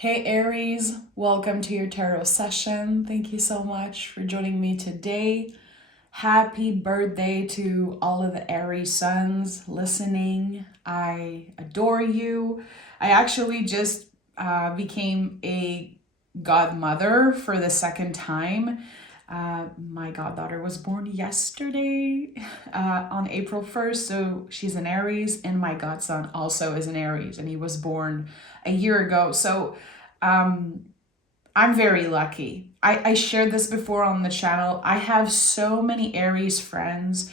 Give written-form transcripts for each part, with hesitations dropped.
Hey Aries, welcome to your tarot session. Thank you so much for joining me today. Happy birthday to all of the Aries suns listening. I adore you. I actually just became a godmother for the second time. My goddaughter was born yesterday on April 1st, so she's an Aries, and my godson also is an Aries, and he was born a year ago. So I'm very lucky. I shared this before on the channel. I have so many Aries friends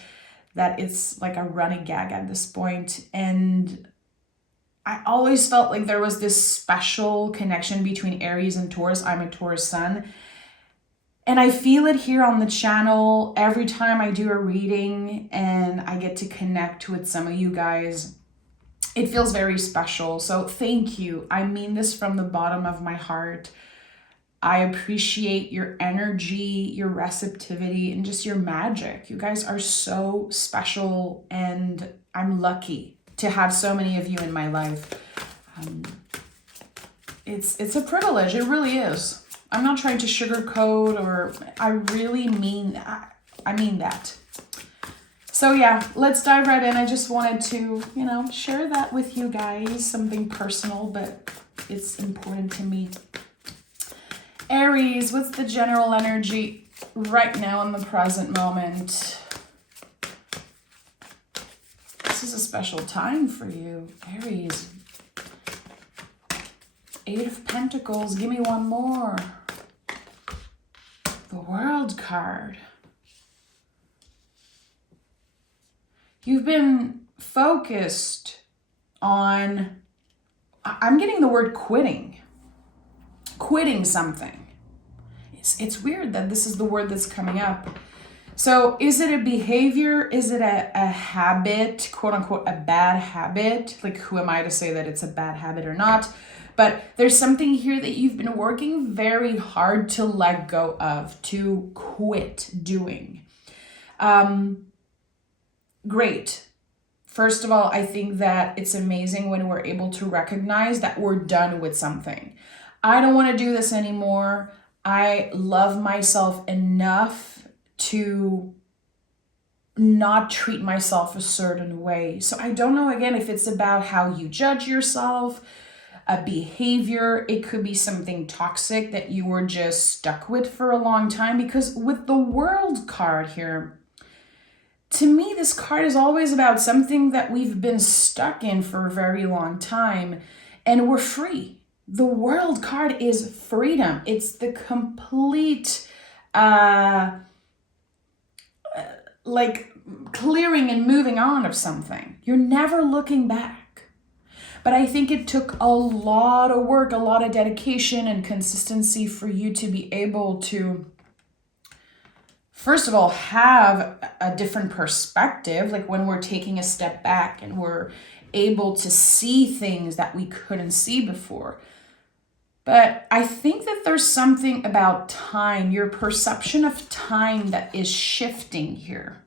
that it's like a running gag at this point. And I always felt like there was this special connection between Aries and Taurus. I'm a Taurus sun. And I feel it here on the channel every time I do a reading and I get to connect with some of you guys. It feels very special. So thank you. I mean this from the bottom of my heart. I appreciate your energy, your receptivity, and just your magic. You guys are so special, and I'm lucky to have so many of you in my life. It's a privilege. It really is. I'm not trying to sugarcoat, or I really mean, I mean that. So yeah, let's dive right in. I just wanted to, share that with you guys, something personal, but it's important to me. Aries, what's the general energy right now in the present moment? This is a special time for you, Aries. 8 of Pentacles, give me one more. The World card. You've been focused on, I'm getting the word quitting something. It's weird that this is the word that's coming up. So is it a behavior? Is it a habit, quote unquote, a bad habit? Like, who am I to say that it's a bad habit or not? But there's something here that you've been working very hard to let go of, to quit doing. Great. First of all, I think that it's amazing when we're able to recognize that we're done with something. I don't want to do this anymore. I love myself enough to not treat myself a certain way. So I don't know, again, if it's about how you judge yourself, a behavior. It could be something toxic that you were just stuck with for a long time. Because with the World card here, to me, this card is always about something that we've been stuck in for a very long time, and we're free. The World card is freedom. It's the complete, like clearing and moving on of something. You're never looking back. But I think it took a lot of work, a lot of dedication and consistency for you to be able to, first of all, have a different perspective. Like when we're taking a step back and we're able to see things that we couldn't see before. But I think that there's something about time, your perception of time, that is shifting here.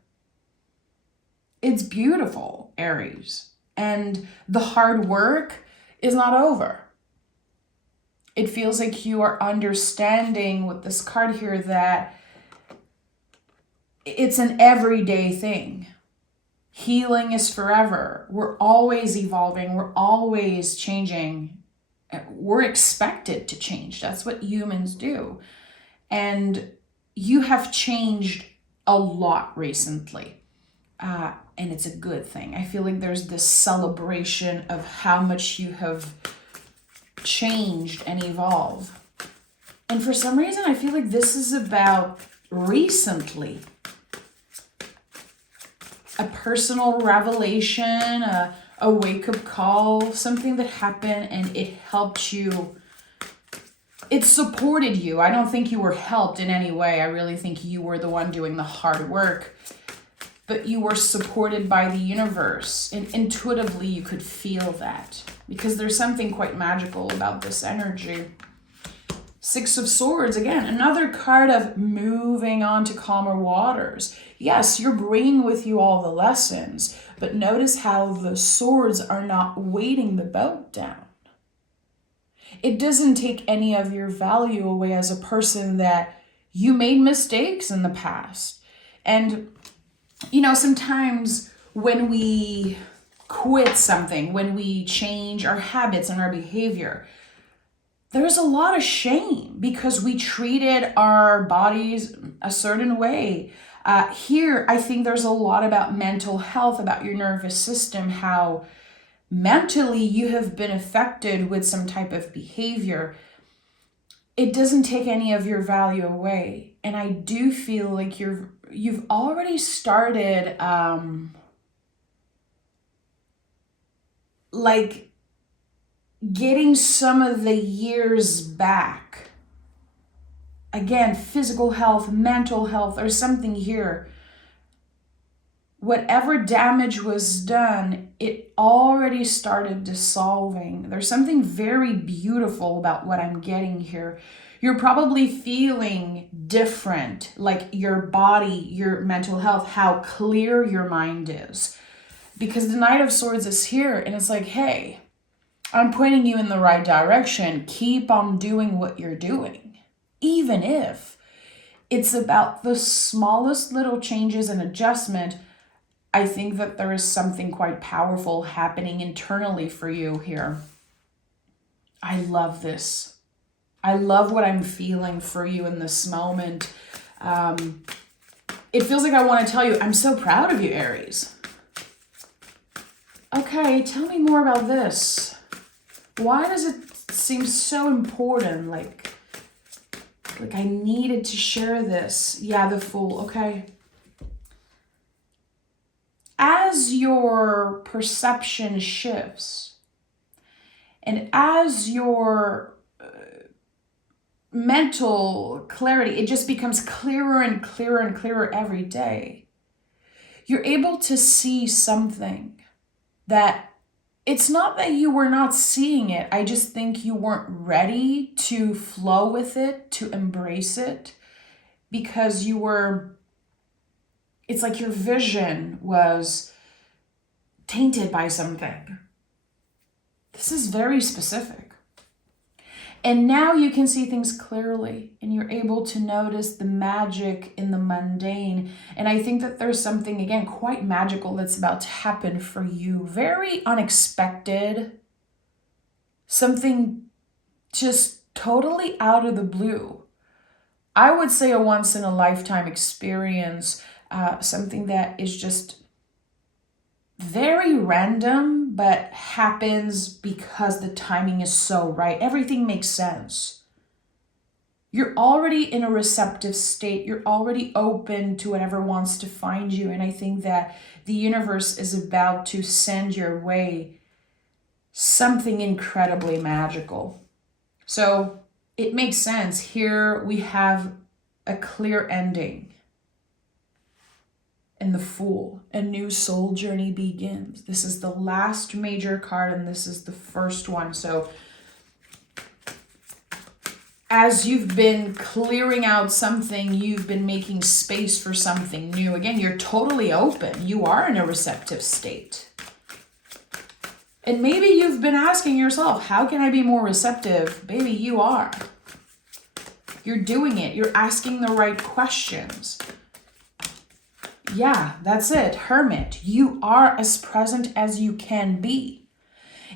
It's beautiful, Aries. And the hard work is not over. It feels like you are understanding with this card here that it's an everyday thing. Healing is forever. We're always evolving. We're always changing. We're expected to change. That's what humans do. And you have changed a lot recently. And it's a good thing. I feel like there's this celebration of how much you have changed and evolved. And for some reason, I feel like this is about recently. A personal revelation, a wake-up call, something that happened and it helped you. It supported you. I don't think you were helped in any way. I really think you were the one doing the hard work. But you were supported by the universe. And intuitively, you could feel that. Because there's something quite magical about this energy. 6 of Swords, again, another card of moving on to calmer waters. Yes, you're bringing with you all the lessons, but notice how the swords are not weighting the boat down. It doesn't take any of your value away as a person that you made mistakes in the past. And, sometimes when we quit something, when we change our habits and our behavior, there's a lot of shame because we treated our bodies a certain way. Here, I think there's a lot about mental health, about your nervous system, how mentally you have been affected with some type of behavior. It doesn't take any of your value away. And I do feel like you've already started like getting some of the years back. Again, physical health, mental health, there's something here. Whatever damage was done, it already started dissolving. There's something very beautiful about what I'm getting here. You're probably feeling different, like your body, your mental health, how clear your mind is. Because the Knight of Swords is here and it's like, hey, I'm pointing you in the right direction. Keep on doing what you're doing. Even if it's about the smallest little changes and adjustment, I think that there is something quite powerful happening internally for you here. I love this. I love what I'm feeling for you in this moment. It feels like I want to tell you, I'm so proud of you, Aries. Okay, tell me more about this. Why does it seem so important? Like I needed to share this. Yeah, the Fool, okay. As your perception shifts and as your mental clarity, it just becomes clearer and clearer and clearer every day, you're able to see something that it's not that you were not seeing it. I just think you weren't ready to flow with it, to embrace it, because it's like your vision was tainted by something. This is very specific. And now you can see things clearly and you're able to notice the magic in the mundane. And I think that there's something, again, quite magical that's about to happen for you. Very unexpected. Something just totally out of the blue. I would say a once in a lifetime experience, something that is just very random, but happens because the timing is so right. Everything makes sense. You're already in a receptive state. You're already open to whatever wants to find you. And I think that the universe is about to send your way something incredibly magical. So it makes sense. Here we have a clear ending. And the Fool, a new soul journey begins. This is the last major card and this is the first one. So as you've been clearing out something, you've been making space for something new. Again, you're totally open. You are in a receptive state. And maybe you've been asking yourself, how can I be more receptive? Baby, you are. You're doing it. You're asking the right questions. Yeah, that's it. Hermit. You are as present as you can be.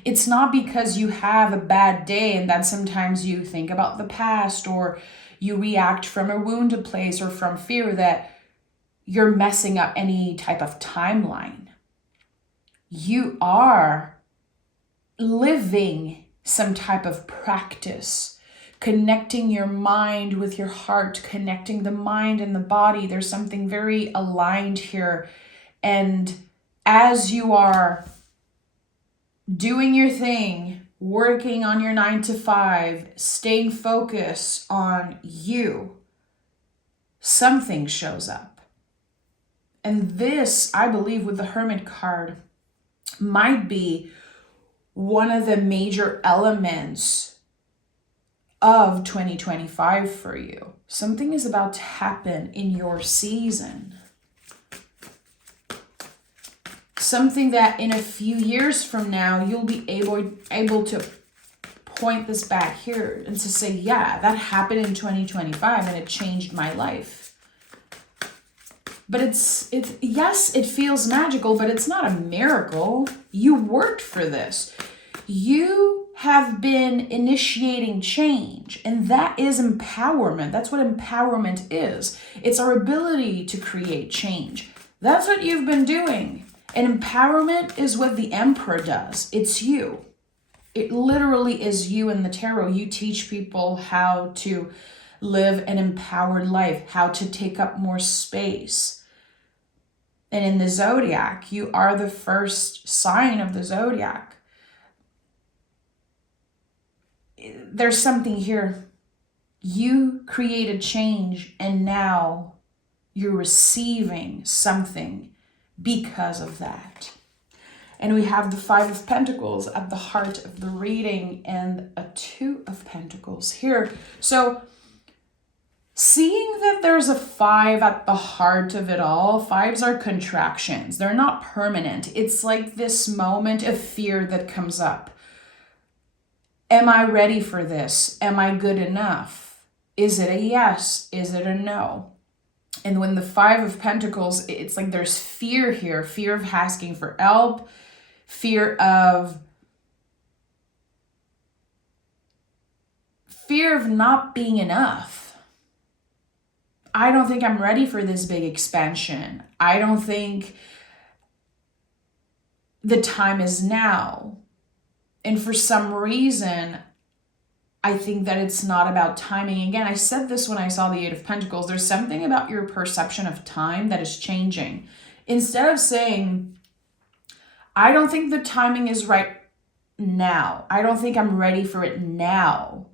It's not because you have a bad day and that sometimes you think about the past or you react from a wounded place or from fear that you're messing up any type of timeline. You are living some type of practice, connecting your mind with your heart, connecting the mind and the body. There's something very aligned here. And as you are doing your thing, working on your 9 to 5, staying focused on you, something shows up. And this, I believe, with the Hermit card, might be one of the major elements of 2025 for you. Something is about to happen in your season. Something that in a few years from now, you'll be able to point this back here and to say, yeah, that happened in 2025 and it changed my life. But yes, it feels magical, but it's not a miracle. You worked for this. You have been initiating change, and that is empowerment. That's what empowerment is. It's our ability to create change. That's what you've been doing. And empowerment is what the Emperor does. It's you. It literally is you in the tarot. You teach people how to live an empowered life, how to take up more space. And in the zodiac, you are the first sign of the zodiac. There's something here. You created change, and now you're receiving something because of that. And we have the 5 of Pentacles at the heart of the reading and a 2 of Pentacles here. So seeing that there's a 5 at the heart of it all, 5s are contractions. They're not permanent. It's like this moment of fear that comes up. Am I ready for this? Am I good enough? Is it a yes? Is it a no? And when the 5 of Pentacles, it's like there's fear here, fear of asking for help, fear of not being enough. I don't think I'm ready for this big expansion. I don't think the time is now. And for some reason, I think that it's not about timing. Again, I said this when I saw the 8 of Pentacles. There's something about your perception of time that is changing. Instead of saying, I don't think the timing is right now. I don't think I'm ready for it now.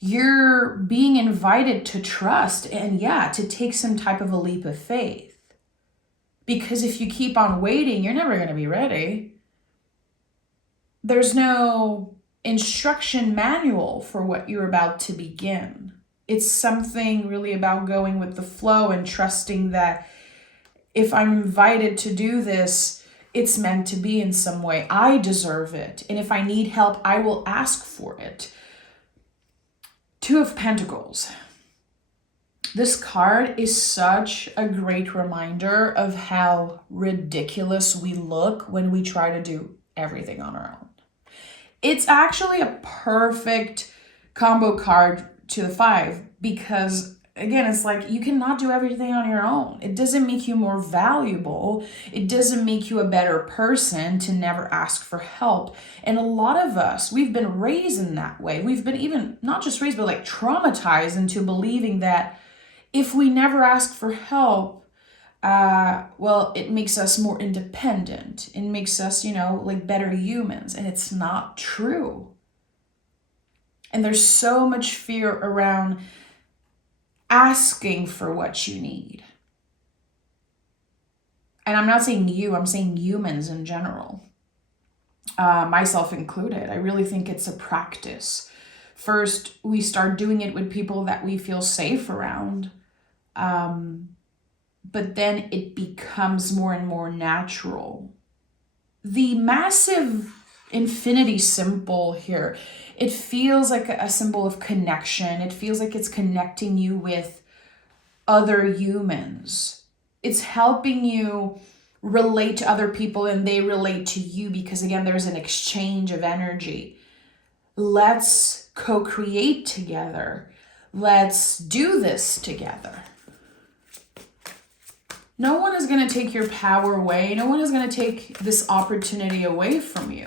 You're being invited to trust and to take some type of a leap of faith. Because if you keep on waiting, you're never going to be ready. There's no instruction manual for what you're about to begin. It's something really about going with the flow and trusting that if I'm invited to do this, it's meant to be in some way. I deserve it. And if I need help, I will ask for it. 2 of Pentacles. This card is such a great reminder of how ridiculous we look when we try to do everything on our own. It's actually a perfect combo card to the 5 because, again, it's like you cannot do everything on your own. It doesn't make you more valuable. It doesn't make you a better person to never ask for help. And a lot of us, we've been raised in that way. We've been even not just raised, but like traumatized into believing that if we never ask for help, it makes us more independent. It makes us, like better humans. And it's not true. And there's so much fear around asking for what you need. And I'm not saying you, I'm saying humans in general. Myself included. I really think it's a practice. First, we start doing it with people that we feel safe around. But then it becomes more and more natural. The massive infinity symbol here, it feels like a symbol of connection. It feels like it's connecting you with other humans. It's helping you relate to other people and they relate to you because, again, there's an exchange of energy. Let's co-create together. Let's do this together. No one is going to take your power away. No one is going to take this opportunity away from you.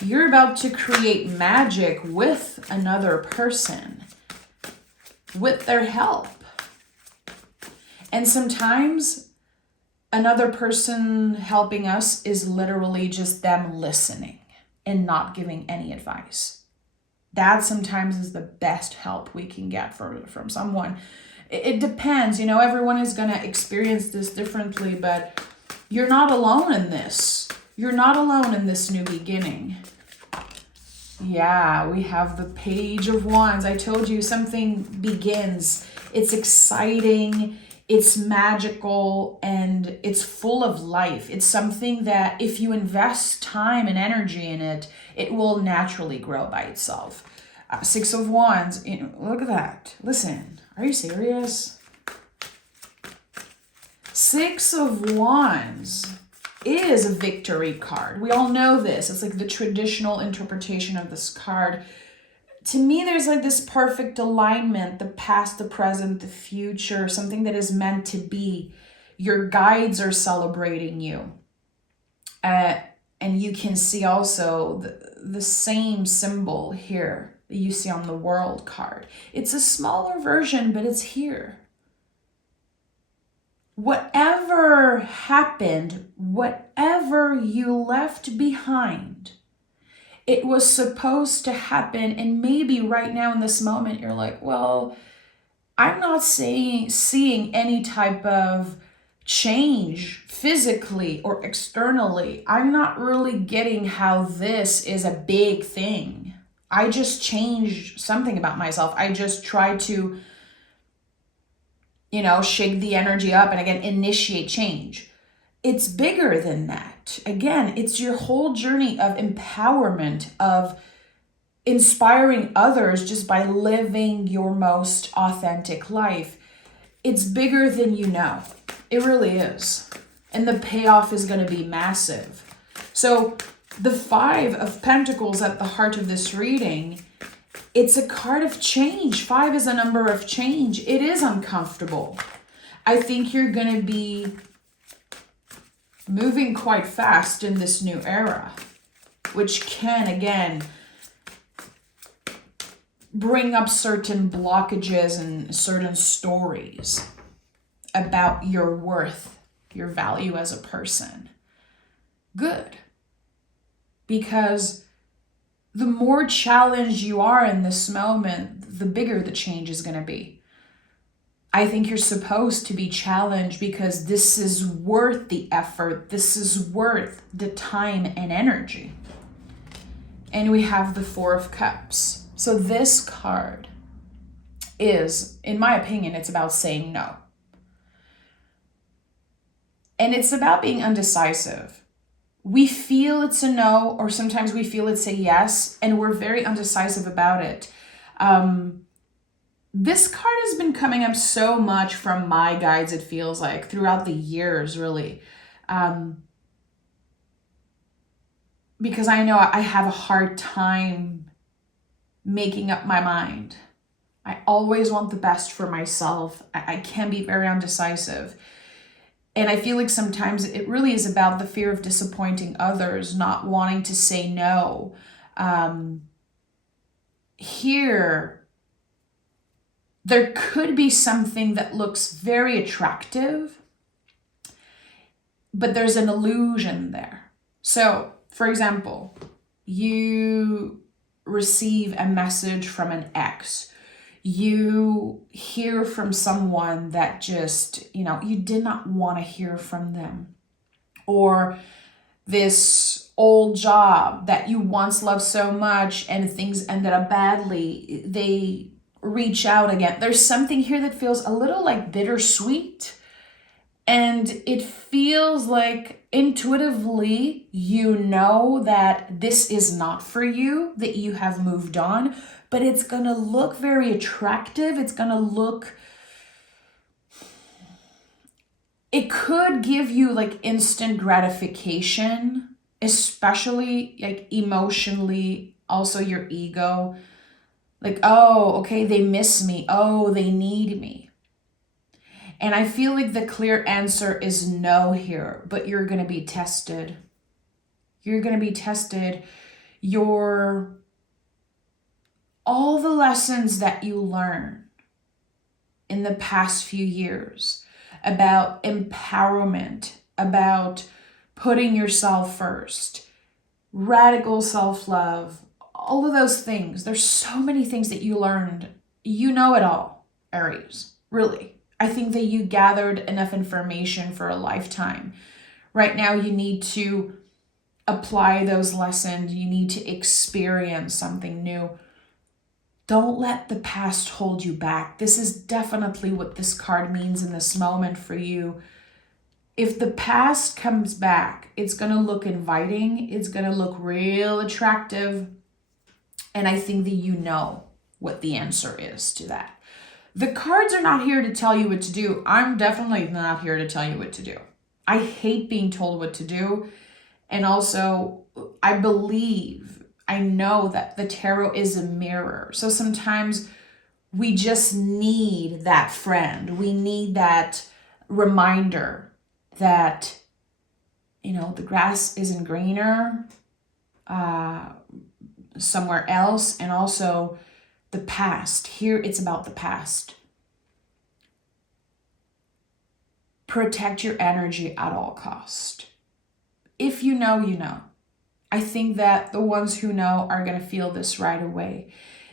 You're about to create magic with another person, with their help. And sometimes another person helping us is literally just them listening and not giving any advice. That sometimes is the best help we can get from someone. It depends, everyone is going to experience this differently, but you're not alone in this. You're not alone in this new beginning. Yeah, we have the Page of Wands. I told you something begins. It's exciting. It's magical and it's full of life. It's something that if you invest time and energy in it, it will naturally grow by itself. Six of Wands, look at that. Listen, are you serious? Six of Wands is a victory card. We all know this. It's like the traditional interpretation of this card. To me, there's like this perfect alignment, the past, the present, the future, something that is meant to be. Your guides are celebrating you. And you can see also the same symbol here that you see on the World card. It's a smaller version, but it's here. Whatever happened, whatever you left behind, it was supposed to happen. And maybe right now in this moment, you're like, well, I'm not seeing any type of change physically or externally. I'm not really getting how this is a big thing. I just changed something about myself. I just try to, shake the energy up and again, initiate change. It's bigger than that. Again, it's your whole journey of empowerment, of inspiring others just by living your most authentic life. It's bigger than you know. It really is. And the payoff is going to be massive. So the Five of Pentacles at the heart of this reading, it's a card of change. 5 is a number of change. It is uncomfortable. I think you're going to be moving quite fast in this new era, which can, again, bring up certain blockages and certain stories about your worth, your value as a person. Good. Because the more challenged you are in this moment, the bigger the change is going to be. I think you're supposed to be challenged because this is worth the effort. This is worth the time and energy. And we have the Four of Cups. So this card is, in my opinion, it's about saying no. And it's about being undecisive. We feel it's a no, or sometimes we feel it's a yes, and we're very undecisive about it. This card has been coming up so much from my guides, it feels like, throughout the years, really. Because I know I have a hard time making up my mind. I always want the best for myself. I can be very undecisive. And I feel like sometimes it really is about the fear of disappointing others, not wanting to say no. Here, there could be something that looks very attractive, but there's an illusion there. So, for example, you receive a message from an ex. You hear from someone that just, you did not want to hear from them. Or this old job that you once loved so much and things ended up badly, they reach out again. There's something here that feels a little like bittersweet. And it feels like intuitively, you know that this is not for you, that you have moved on, but it's going to look very attractive. It's going to look, it could give you like instant gratification, especially like emotionally, also your ego. Like, oh, okay, they miss me. Oh, they need me. And I feel like the clear answer is no here, but you're going to be tested. You're going to be tested. All the lessons that you learn in the past few years about empowerment, about putting yourself first, radical self-love, all of those things. There's so many things that you learned. You know it all, Aries, really. I think that you gathered enough information for a lifetime. Right now, you need to apply those lessons. You need to experience something new. Don't let the past hold you back. This is definitely what this card means in this moment for you. If the past comes back, it's going to look inviting. It's going to look real attractive. And I think that you know what the answer is to that. The cards are not here to tell you what to do. I'm definitely not here to tell you what to do. I hate being told what to do. And also, I know that the tarot is a mirror. So sometimes we just need that friend. We need that reminder that, the grass isn't greener somewhere else. And also the past. Here it's about the past. Protect your energy at all cost. If you know, you know. I think that the ones who know are going to feel this right away.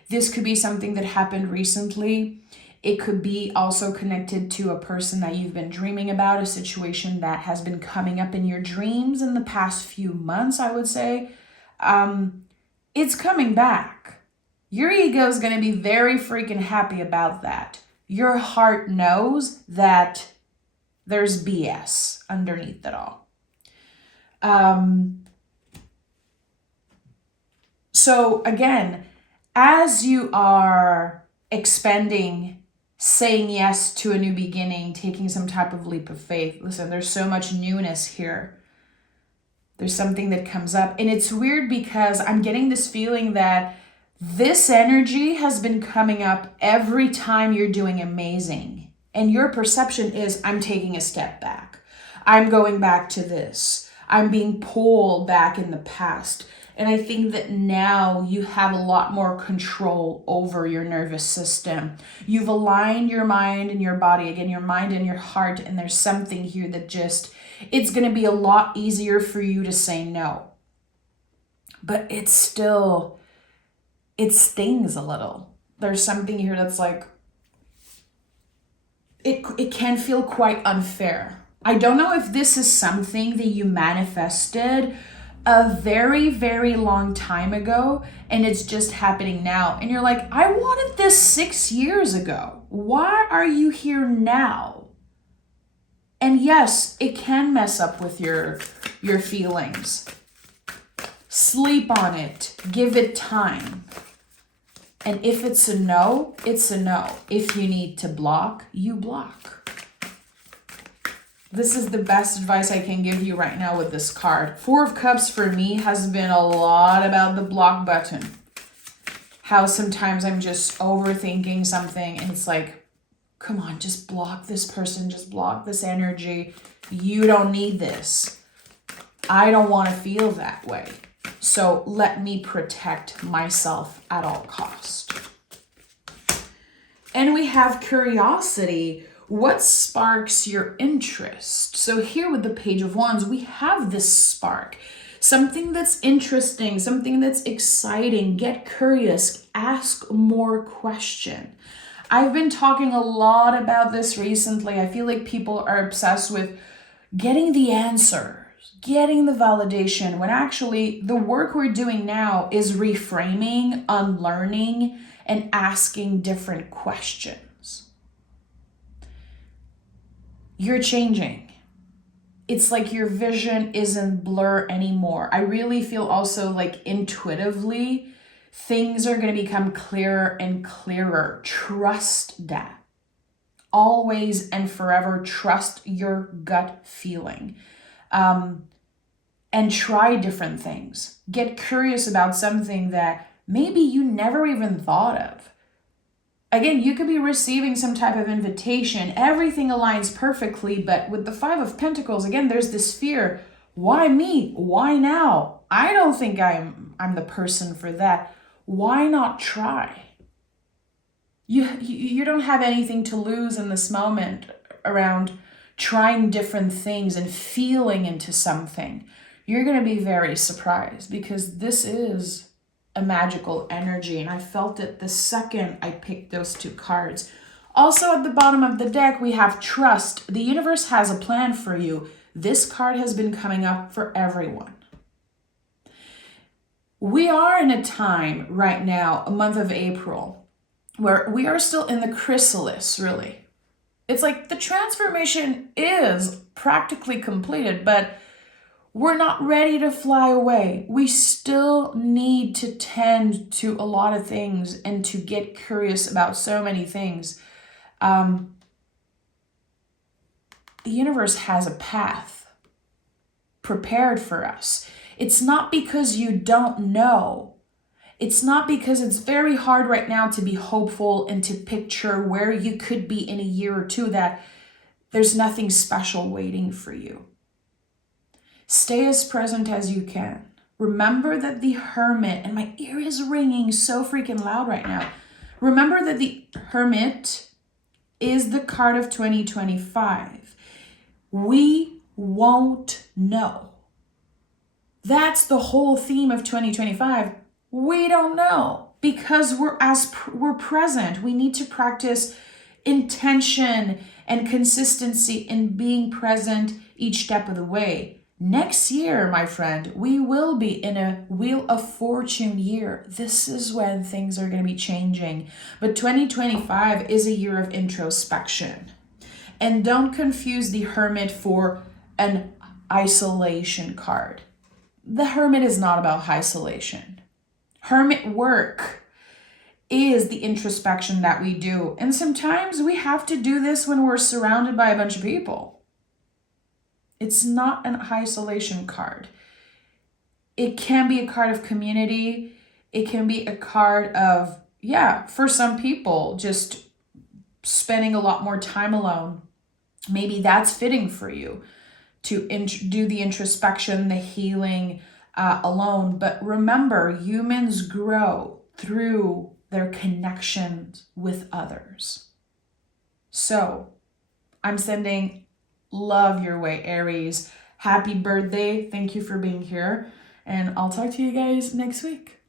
This could be something that happened recently. It could be also connected to a person that you've been dreaming about, a situation that has been coming up in your dreams in the past few months, I would say. It's coming back. Your ego is going to be very freaking happy about that. Your heart knows that there's BS underneath it all. So again, as you are expanding, saying yes to a new beginning, taking some type of leap of faith, listen, there's so much newness here. There's something that comes up. And it's weird because I'm getting this feeling that this energy has been coming up every time you're doing amazing. And your perception is, I'm taking a step back. I'm going back to this. I'm being pulled back in the past. And I think that now you have a lot more control over your nervous system. You've aligned your mind and your body, again, your mind and your heart. And there's something here that it's going to be a lot easier for you to say no. But it stings a little. There's something here that's like, it can feel quite unfair. I don't know if this is something that you manifested a very, very long time ago and it's just happening now. And you're like, I wanted this 6 years ago. Why are you here now? And yes, it can mess up with your feelings. Sleep on it. Give it time. And if it's a no, it's a no. If you need to block, you block. This is the best advice I can give you right now with this card. 4 of Cups for me has been a lot about the block button. How sometimes I'm just overthinking something and it's like, come on, just block this person, just block this energy. You don't need this. I don't want to feel that way. So let me protect myself at all cost. And we have curiosity. What sparks your interest? So here with the Page of Wands, we have this spark. Something that's interesting, something that's exciting. Get curious, ask more questions. I've been talking a lot about this recently. I feel like people are obsessed with getting the answers, getting the validation, when actually the work we're doing now is reframing, unlearning, and asking different questions. You're changing. It's like your vision isn't blur anymore. I really feel also like intuitively, things are going to become clearer and clearer. Trust that. Always and forever trust your gut feeling. And try different things. Get curious about something that maybe you never even thought of. Again, you could be receiving some type of invitation. Everything aligns perfectly, but with the 5 of Pentacles, again, there's this fear. Why me? Why now? I don't think I'm the person for that. Why not try? You don't have anything to lose in this moment around trying different things and feeling into something. You're going to be very surprised because this is a magical energy, and I felt it the second I picked those 2 cards. Also at the bottom of the deck, we have trust. The universe has a plan for you. This card has been coming up for everyone. We are in a time right now, a month of April, where we are still in the chrysalis, really. It's like the transformation is practically completed, but we're not ready to fly away. We still need to tend to a lot of things and to get curious about so many things. The universe has a path prepared for us. It's not because you don't know. It's not because it's very hard right now to be hopeful and to picture where you could be in a year or two that there's nothing special waiting for you. Stay as present as you can. Remember that the Hermit, and my ear is ringing so freaking loud right now. Remember that the Hermit is the card of 2025. We won't know. That's the whole theme of 2025. We don't know because we're present. We need to practice intention and consistency in being present each step of the way. Next year, my friend, we will be in a Wheel of Fortune year. This is when things are going to be changing. But 2025 is a year of introspection. And don't confuse the Hermit for an isolation card. The Hermit is not about isolation. Hermit work is the introspection that we do. And sometimes we have to do this when we're surrounded by a bunch of people. It's not an isolation card. It can be a card of community. It can be a card of, for some people, just spending a lot more time alone. Maybe that's fitting for you to do the introspection, the healing alone. But remember, humans grow through their connections with others. So I'm sending love your way, Aries. Happy birthday. Thank you for being here. And I'll talk to you guys next week.